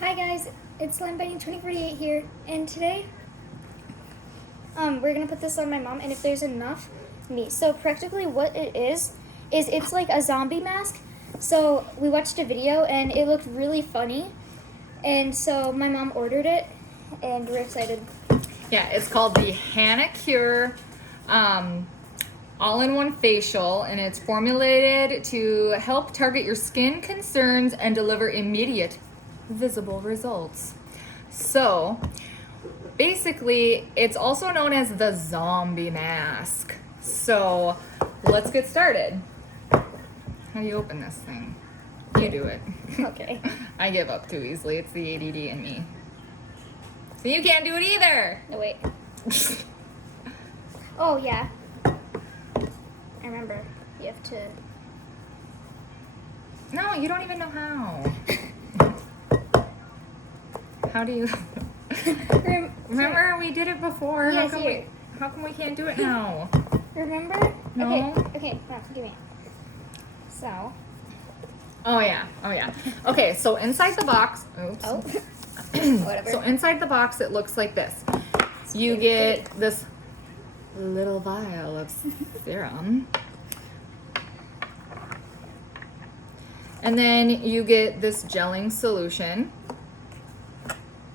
Hi guys, it's Limebinding2048 here, and today we're gonna put this on my mom, and if there's enough, me. So practically what it is it's like a zombie mask. So we watched a video and it looked really funny, and so my mom ordered it, and we're excited. Yeah, it's called the Hanacure all-in-one facial, and it's formulated to help target your skin concerns and deliver immediate visible results. So basically, it's also known as the zombie mask. So let's get started. How do you open this thing? You do it. Okay. I give up too easily. It's the ADD in me. So you can't do it either. No, wait. Oh, yeah. I remember. You have to... No, you don't even know how. How do you... Remember we did it before. Yes, How come we can't do it now? Remember? No. Okay, no, give me. So... Oh yeah. Okay, so inside the box... Oops. Oh. Whatever. So inside the box it looks like this. So you get this little vial of serum. And then you get this gelling solution.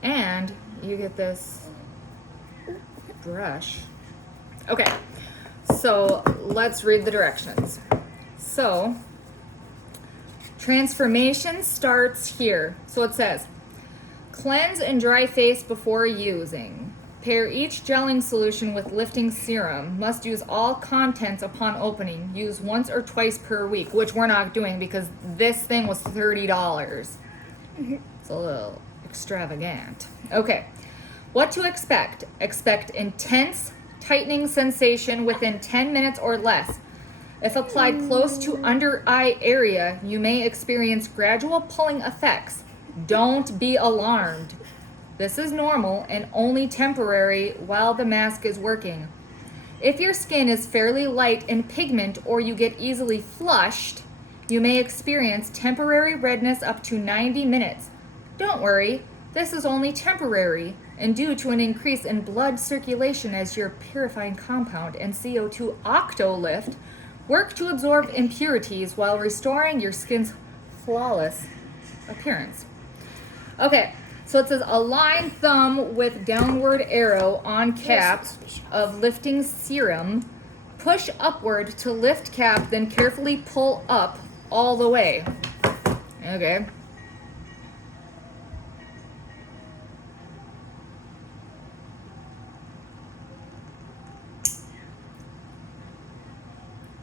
And you get this brush. Okay, so let's read the directions. So, transformation starts here. So it says, cleanse and dry face before using. Pair each gelling solution with lifting serum. Must use all contents upon opening. Use once or twice per week, which we're not doing because this thing was $30. It's a little extravagant. Okay, what to expect? Expect intense tightening sensation within 10 minutes or less. If applied close to under eye area, you may experience gradual pulling effects. Don't be alarmed. This is normal and only temporary while the mask is working. If your skin is fairly light in pigment or you get easily flushed, you may experience temporary redness up to 90 minutes. Don't worry, this is only temporary and due to an increase in blood circulation as your purifying compound and CO2 octolift work to absorb impurities while restoring your skin's flawless appearance. Okay, so it says align thumb with downward arrow on cap of lifting serum. Push upward to lift cap, then carefully pull up all the way. Okay.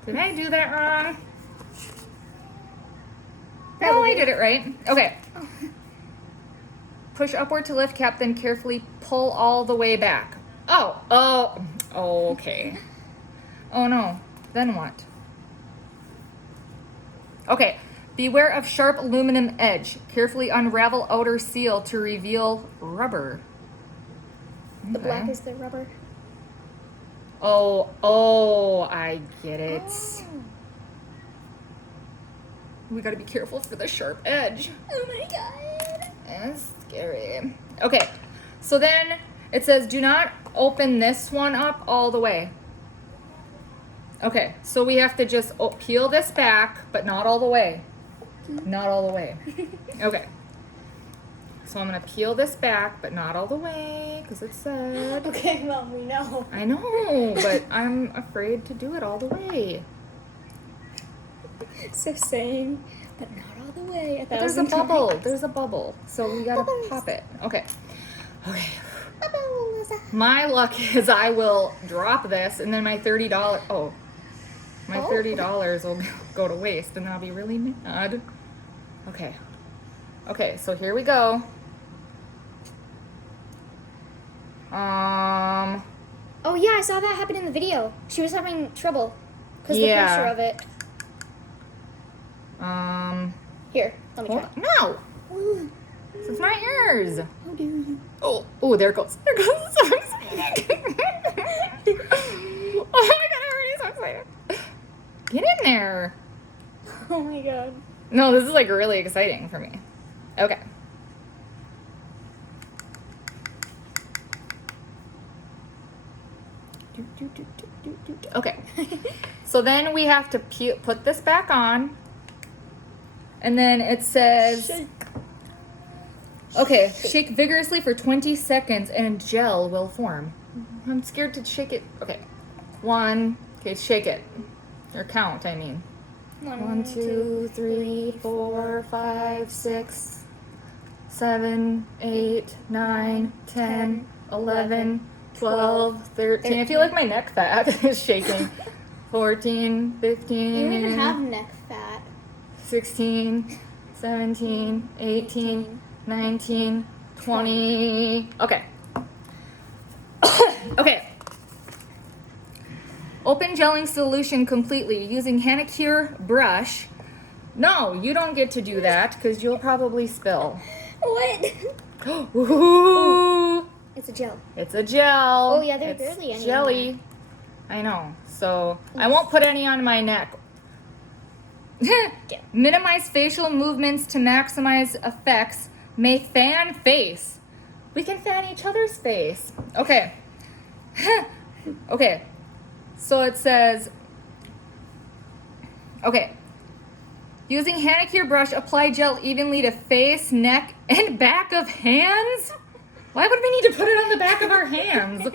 Did I do that wrong? No, I did it right. Okay. Push upward to lift cap, then carefully pull all the way back. Oh, okay. Oh no, then what? Okay, beware of sharp aluminum edge. Carefully unravel outer seal to reveal rubber. The black is the rubber. Oh, I get it. Oh. We gotta be careful for the sharp edge. Oh my god. That's scary. Okay, so then it says do not open this one up all the way. Okay, so we have to just peel this back, but not all the way. Not all the way. Okay. So I'm gonna peel this back, but not all the way, because it's sad. Okay, Mom, we know. I know, but I'm afraid to do it all the way. So same, but not all the way. There's a bubble. There's a bubble. So we gotta pop it. Okay. Bubbles. My luck is I will drop this, and then my $30. My $30 will go to waste, and I'll be really mad. Okay, so here we go. Oh yeah, I saw that happen in the video. She was having trouble because the pressure of it. Here, let me try. No! It's my ears. How dare you? Oh, there it goes. There it goes. So excited. Oh my god, I'm already so excited. Get in there. Oh my god. No, this is like really exciting for me. Okay. Okay. So then we have to put this back on. And then it says, okay, shake vigorously for 20 seconds and gel will form. I'm scared to shake it. Okay. 1. Okay, shake it. Or count, I mean. 1, 2, 3, 4, 5, 6, 7, 8, 9, 10, 11, 12, 13. I feel like my neck fat is shaking. 14, 15. You don't even have neck fat. 16, 17, 18, 19, 20. Okay. Okay. Open gelling solution completely using Hanacure brush. No, you don't get to do that because you'll probably spill. What? Ooh. It's a gel. It's a gel. Oh, yeah, there's It's barely any in jelly. I know. So I won't put any on my neck. Minimize facial movements to maximize effects. May fan face. We can fan each other's face. Okay. Okay. So it says, okay. Using Hanacure brush, apply gel evenly to face, neck, and back of hands? Why would we need to put it on the back of our hands?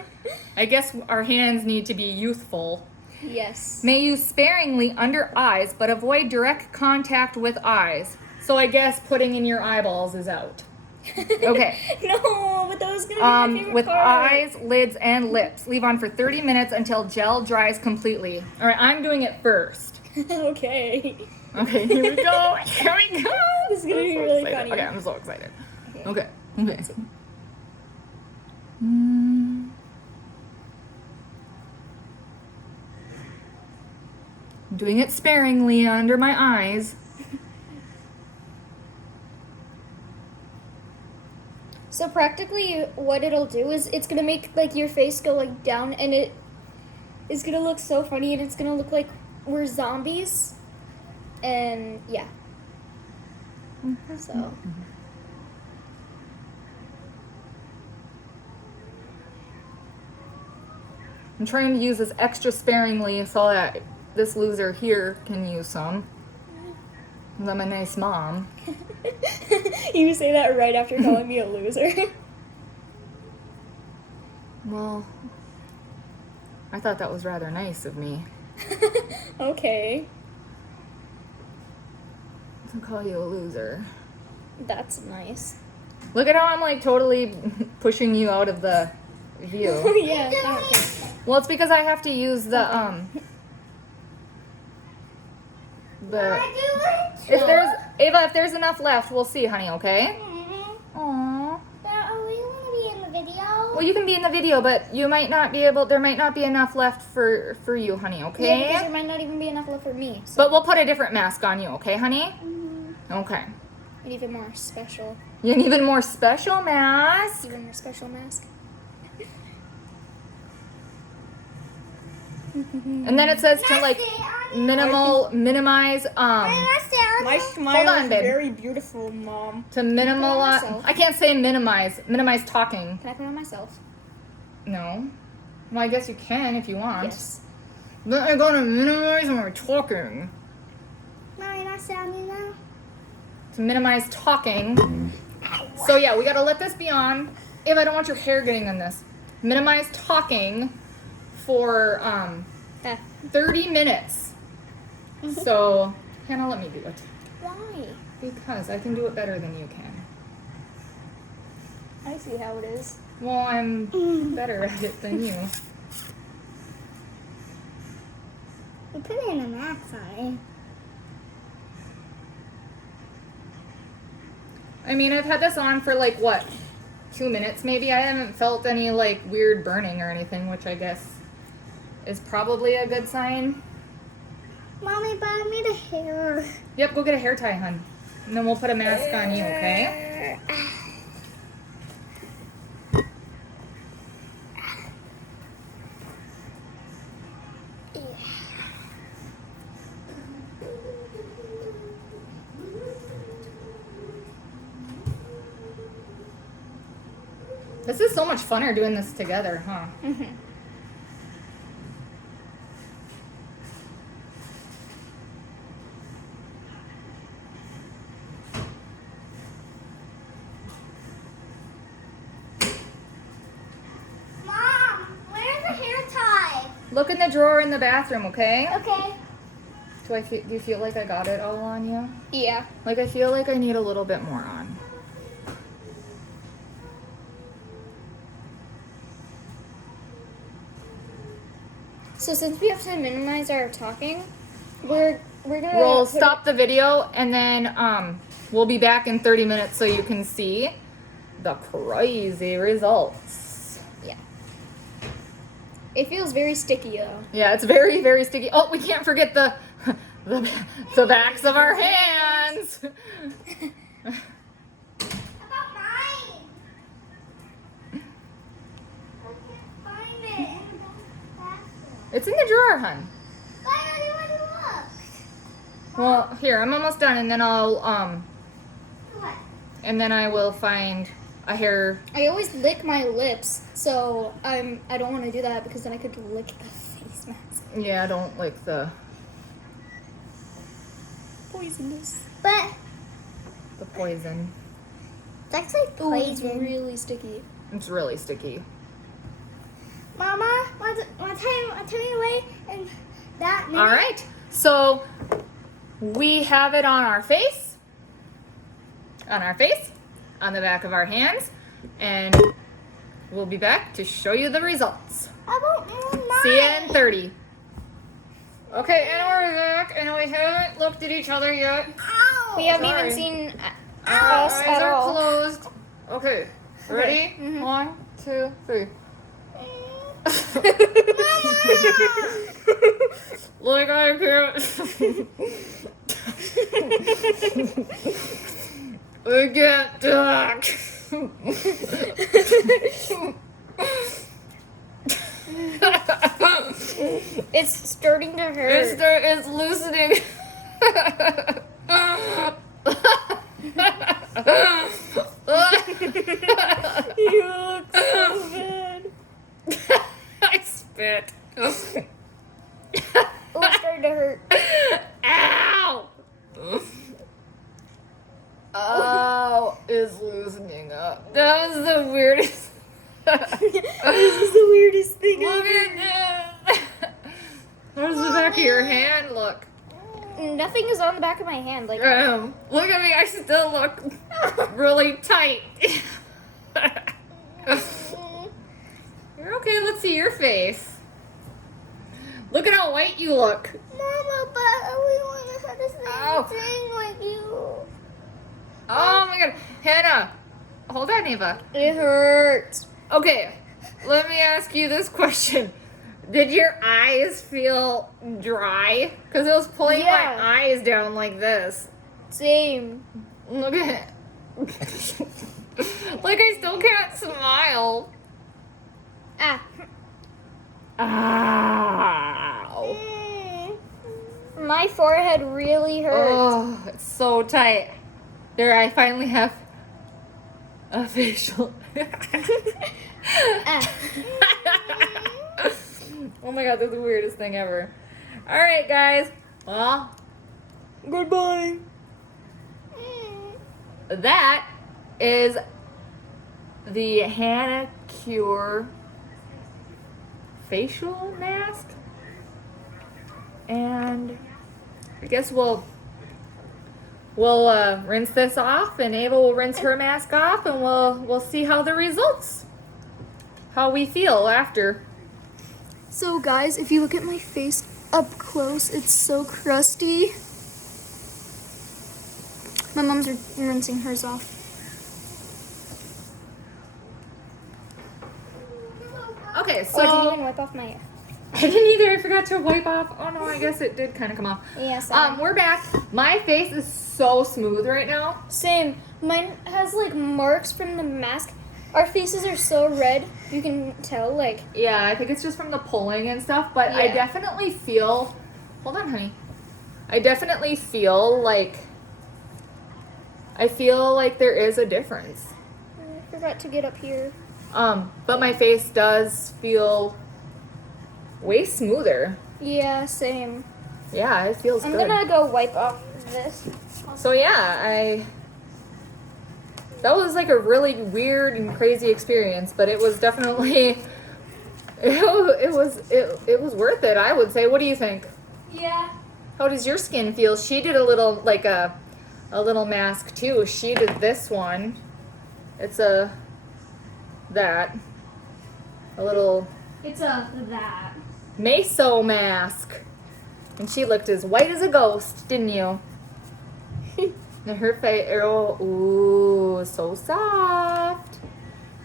I guess our hands need to be youthful. Yes. May use sparingly under eyes, but avoid direct contact with eyes. So I guess putting in your eyeballs is out. Okay. No, but that was gonna be my favorite With part. eyes, lids, and lips. Leave on for 30 minutes until gel dries completely. All right, I'm doing it first. Okay. Okay, here we go. Here we go. This is gonna I'm be so really excited. funny. Okay, I'm so excited. Okay. Okay. Okay. I'm doing it sparingly under my eyes. So practically what it'll do is it's gonna make like your face go like down, and it is gonna look so funny, and it's gonna look like we're zombies. And yeah. So I'm trying to use this extra sparingly so that this loser here can use some. 'Cause I'm a nice mom. you say that right after calling me a loser. Well, I thought that was rather nice of me Okay. to call you a loser. That's nice. Look at how I'm like totally pushing you out of the view. Yeah. Okay. Well, it's because I have to use the if there's enough left, we'll see, honey, okay? Aww. Are we going to be in the video? Well, you can be in the video, but you might not be able, there might not be enough left for you, honey, Yeah, okay? because there might not even be enough left for me. So But we'll put a different mask on you, okay, honey? Okay. an even more special, An even more special mask. mask. And then it says to like minimize My smile Hold on, is babe. very beautiful, Mom. to minimal myself. I can't say minimize talking. Can I put it on myself? No. Well, I guess you can if you want. Yes. But I'm gonna minimize when we're talking. No, you're not sounding now. To minimize talking. So yeah, we gotta let this be on. If I don't want your hair getting in this. Minimize talking for 30 minutes. So Hannah, let me do it. Why? Because I can do it better than you can. I see how it is. Well, I'm better at it than you. You put it in a mask on it. I mean, I've had this on for like, what, 2 minutes maybe? I haven't felt any like weird burning or anything, which I guess is probably a good sign. Mommy, buy me the hair. Yep, go get a hair tie, hun. And then we'll put a mask on you, okay? This is so much funner doing this together, huh? look in the drawer in the bathroom, okay? Okay. Do you feel like I got it all on you? Yeah. Like, I feel like I need a little bit more on. So since we have to minimize our talking, we're gonna We'll put stop the video and then we'll be back in 30 minutes so you can see the crazy results. Yeah. It feels very sticky though. Yeah, it's very, very sticky. Oh, we can't forget the backs of our hands. About mine. I can't find it in the bathroom. It's in the drawer, hun. But I only want to look. Well, here, I'm almost done and then I'll What? and then I will find a hair. I always lick my lips, so I don't want to do that because then I could lick the face mask. Yeah, I don't like the Poisonous. But poison. it's actually Oh, it's poison. really sticky. It's really sticky. Mama, want to tell me away and that minute? All right. So we have it on our face, on the back of our hands, and we'll be back to show you the results. I won't move mine. See you in 30. Okay, and we're back, and we haven't looked at each other yet. Ow. We haven't Sorry. even seen Our us eyes at are all. closed. Okay, ready? Mhm. 1, 2, 3. Like I can't. I can't talk. It's starting to hurt. It's loosening. You look so bad. I spit. Oh, it's starting to hurt. Ow! Oh, it's loosening up. That was the weirdest. This is the weirdest thing Look ever. at this. How does the back of your hand look? Nothing is on the back of my hand. Like, Look at me. I still look really tight. You're okay. Let's see your face. Look at how white you look. Mama, but I want to have the same Ow. thing like you. Oh my god. Hannah. Hold on, Eva. it hurts. Okay. Let me ask you this question. Did your eyes feel dry? Because it was pulling Yeah. my eyes down like this. Same. Look at it. Like I still can't smile. Ah. Ow. My forehead really hurts. Oh, it's so tight. There, I finally have a facial. Ah. Oh my god, that's the weirdest thing ever. Alright, guys. Well, Goodbye. that is the Hanacure facial mask. And I guess we'll rinse this off, and Ava will rinse her mask off, and we'll see how we feel after. So guys, if you look at my face up close, it's so crusty. My mom's rinsing hers off. Okay, Oh, I didn't so even wipe off my. I didn't either. I forgot to wipe off. Oh no, I guess it did kind of come off. Yes. We're back. My face is so smooth right now. Same. Mine has like marks from the mask. Our faces are so red. You can tell. Like. Yeah, I think it's just from the pulling and stuff, but I Yeah. definitely feel. Hold on, honey. I definitely feel like. I feel like there is a difference. I forgot to get up here. But my face does feel way smoother. Yeah, same. Yeah, it feels I'm good. gonna go wipe off this. So yeah, that was like a really weird and crazy experience, but it was definitely It was worth it, I would say. What do you think? Yeah. How does your skin feel? She did a little, like a little mask too. She did this one. It's a little It's a that. meso mask. And she looked as white as a ghost, didn't you? And her face, oh, ooh, so soft.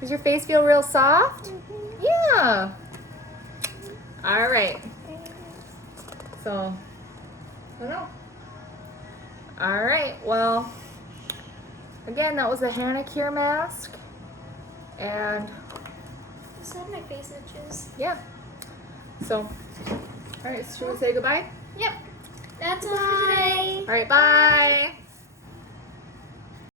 Does your face feel real soft? Yeah. All right. So, I don't know. All right. Well, again, that was the Hanacure mask. And Just had my face itches. yeah. So, all right. Should we say goodbye? Yep. That's all for today. All right. Bye.